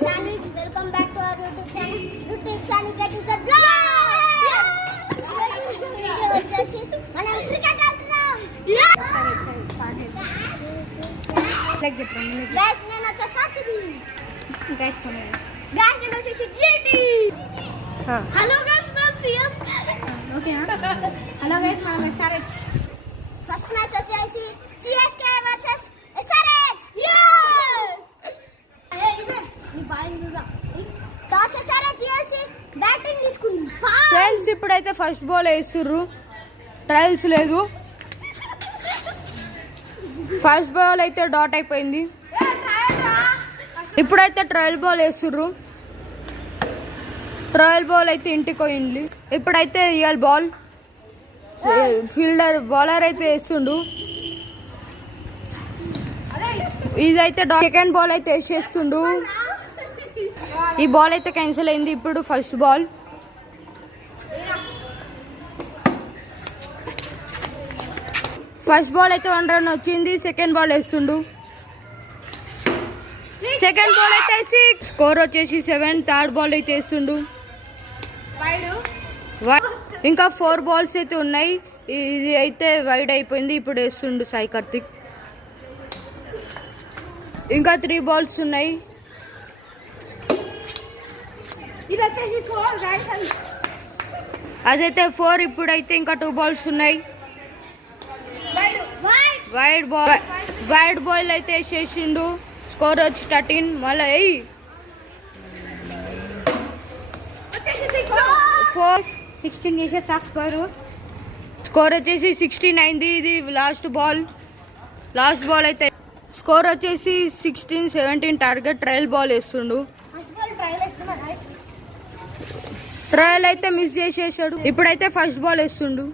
Shani. Welcome back to our YouTube channel. YouTube Shani get to the vlog. Video వచ్చేసి మనం క్రికెట్ ఆడుతున్నాం. లైక్ చెప్పండి. గైస్ నేను వచ్చేసి ఆర్సీబీ. గైస్ కొనండి. గైస్ నేను వచ్చేసి జీటీ. హలో గైస్ మనం సిఎస్. ఓకేనా? హలో గైస్ మనం ఎస్ఆర్హెచ్. ఫస్ట్ మ్యాచ్ వచ్చేసి సిఎస్కే వర్సెస్ ఎస్ఆర్హెచ్. బ్యాటింగ్ తీసుకుంది ఫ్రెండ్స్. ఇప్పుడైతే ఫస్ట్ బాల్ వేస్తుర్రు, ట్రయల్స్ లేదు. ఫస్ట్ బాల్ అయితే డాట్ అయిపోయింది. ఇప్పుడైతే ట్రయల్ బాల్ వేస్తుర్రు. ట్రయల్ బాల్ అయితే ఇంటికి పోయింది. ఇప్పుడైతే రియల్ బాల్ ఫీల్డర్ బౌలర్ అయితే వేస్తుండు. ఇదైతే సెకండ్ బాల్ అయితే వేసేస్తుండు. ఈ బాల్ అయితే క్యాన్సిల్ అయింది. ఇప్పుడు ఫస్ట్ బాల్. ఫస్ట్ బాల్ అయితే 1 రన్ వచ్చింది. సెకండ్ బాల్ వేస్తుండు. సెకండ్ బాల్ అయితే 6. స్కోర్ వచ్చేసి 7. థర్డ్ బాల్ అయితే వేస్తుండు. ఇంకా 4 బాల్స్ అయితే ఉన్నాయి. ఇది అయితే వైడ్ అయిపోయింది. ఇప్పుడు వేస్తుండు సాయి కార్తిక్. ఇంకా 3 బాల్స్ ఉన్నాయి. అదైతే 4. ఇప్పుడైతే ఇంకా 2 బాల్స్ ఉన్నాయి. వైడ్ బాల్ అయితే వేసేసిండు. స్కోర్ వచ్చి 13. మళ్ళీ 16 చేసేస్తా. స్కోర్ వచ్చేసి 16 అయింది. ఇది లాస్ట్ బాల్ అయితే స్కోర్ వచ్చేసి 16-17. టార్గెట్ ట్రయల్ బాల్ వేస్తుండు. ట్రయల్ అయితే మిస్ చేసేసాడు. ఇప్పుడైతే ఫస్ట్ బాల్ వేస్తుండు.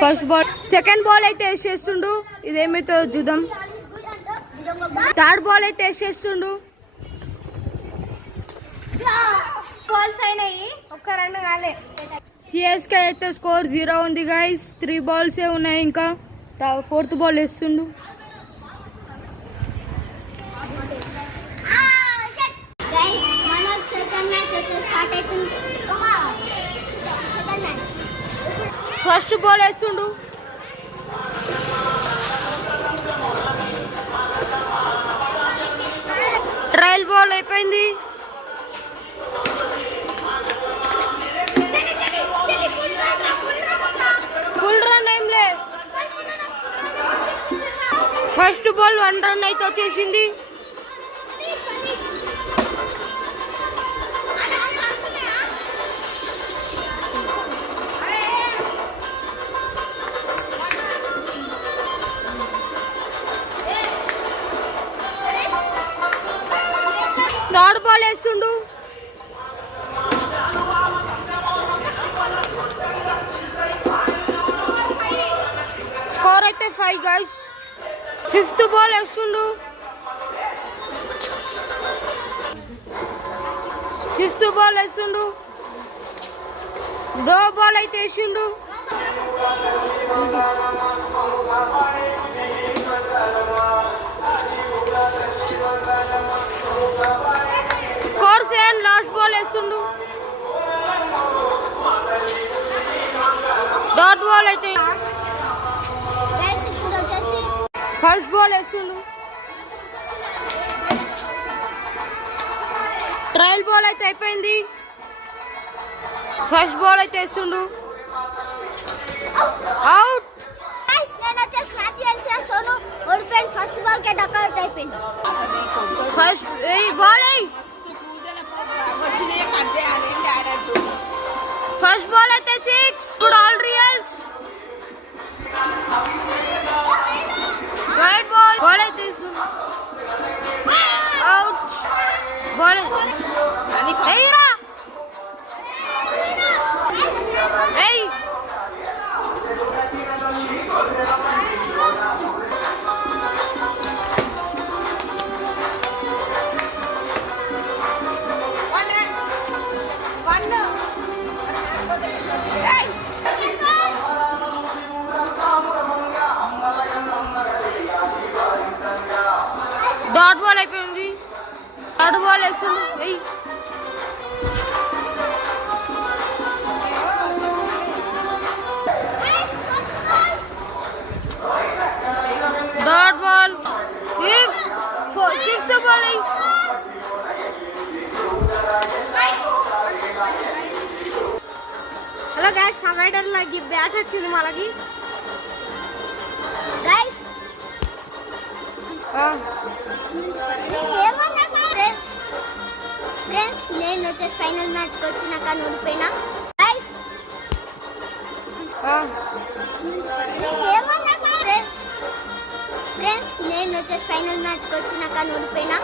ఫస్ట్ బాల్ సెకండ్ బాల్ అయితే వేసేస్తుండు. ఇదేమైతే చూద్దాం. థర్డ్ బాల్ అయితే వేసేస్తుండు. సిఎస్కే అయితే స్కోర్ 0 ఉంది గైస్. 3 బాల్స్ ఉన్నాయి. ఇంకా 4th బాల్ వేస్తుండు. ఫస్ట్ బాల్ వేస్తుండు. ట్రయల్ బాల్ అయిపోయింది. ఫుల్ రన్ ఏం లే. ఫస్ట్ బాల్ 1 రన్ అయితే వచ్చేసింది. థర్డ్ బాల్ వేస్తుండు. స్కోర్ అయితే 5 గైస్. 5th బాల్ వేస్తుండు. 5th బాల్ వేస్తుండు. దో బాల్ అయితే వేసిండు. స్కోర్ 7. లాస్ట్ బాల్ వేస్తుండు. డాట్ బాల్ అయితే ఫస్ట్ బాల్ వేస్తుండు. ట్రయల్ బాల్ అయితే అయిపోయింది. ఫస్ట్ బాల్ అయితే వేస్తుండు. అవుట్. ఫస్ట్ బాల్ కే డక్అవుట్ అయిపోయింది. ఫస్ట్ బాల్ ఫస్ట్ బాల్ అయితే 6. ఇప్పుడు ఆల్ రియల్స్. వైడ్ బాల్ అయితే అవుట్. బాల్ ఎయిరా ఎయ్. థర్డ్ బాల్ వేస్తుండు వెయ్యి. థర్డ్ బాల్ ఫిఫ్త్ బాల్ వెయ్యి. హలో గైస్, సవైడర్ లాగి బ్యాట్ వచ్చింది మనకి. గైస్ ఫ్రెండ్స్, నేను వచ్చేసి ఫైనల్ మ్యాచ్ కి వచ్చినాక ఓడిపోయినా. గైస్ ఫ్రెండ్స్, నేను వచ్చేసి ఫైనల్ మ్యాచ్ కి వచ్చినాక ఓడిపోయినా.